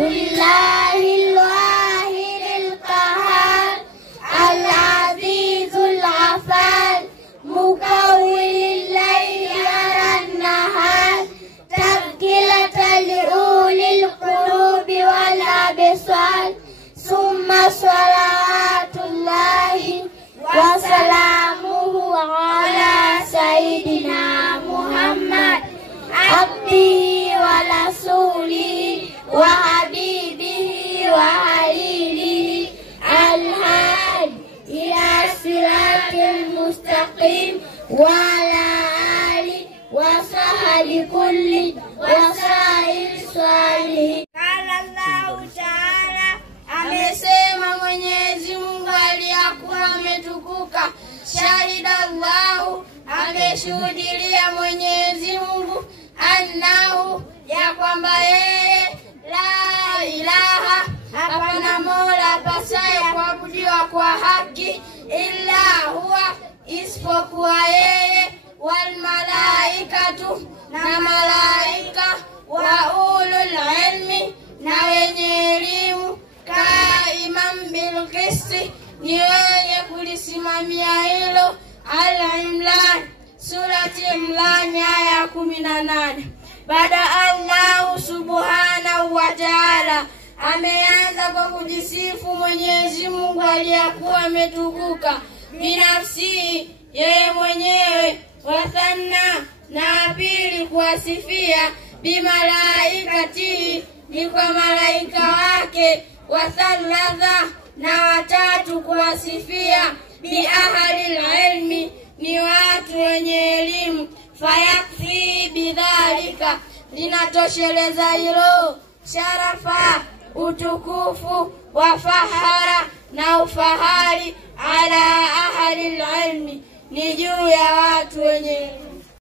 لله الواحد القهار العزيز الغفار مكون الليل على النهار تذكرة لأولي القلوب والأبصار ثم صلوات الله وسلامه على سيدنا محمد عبده ورسوله وحبيبه وخليله الهادي إلى صراط المستقيم وعلى آله وصحبه كل وسائر الصالحين. قال الله تعالى amesema Mwenyezi Mungu aliyakuwa ametukuka. Shahida Allahu, ameshuhudia Mwenyezi Mungu, annahu, ya kwamba yeye la ilaha, hapana mola apasaye kuabudiwa kwa haki, illa huwa, isipokuwa yeye, wal malaikatu, na malaika, wa ulul ilmi, na wenye elimu, Imam Bilqisti, ni wenye kulisimamia hilo. Al-Imran, surati Imran aya 18. Baada Allah subhanahu wa ta'ala ameanza kwa kujisifu Mwenyezi Mungu aliyakuwa ametukuka binafsi yeye mwenyewe, wathanna, na pili kuwasifia bimalaikati, ni kwa malaika wake, wathalatha, na watatu kuwasifia biahli ilmi, ni watu wenye elimu. Fayakfi bidhalika, linatosheleza hilo, sharafa, utukufu, wafahara, na ufahari, ala ahli ilmi, ni juu ya watu wenye elimu.